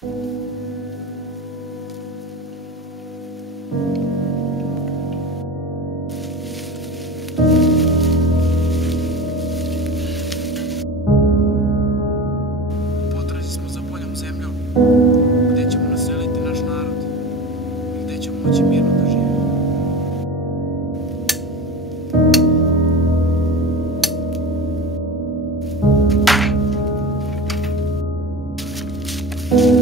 Potrazi smo za boljom zemljom, gde ćemo naseliti naš narod i gde ćemo moći mirno da živimo. Thank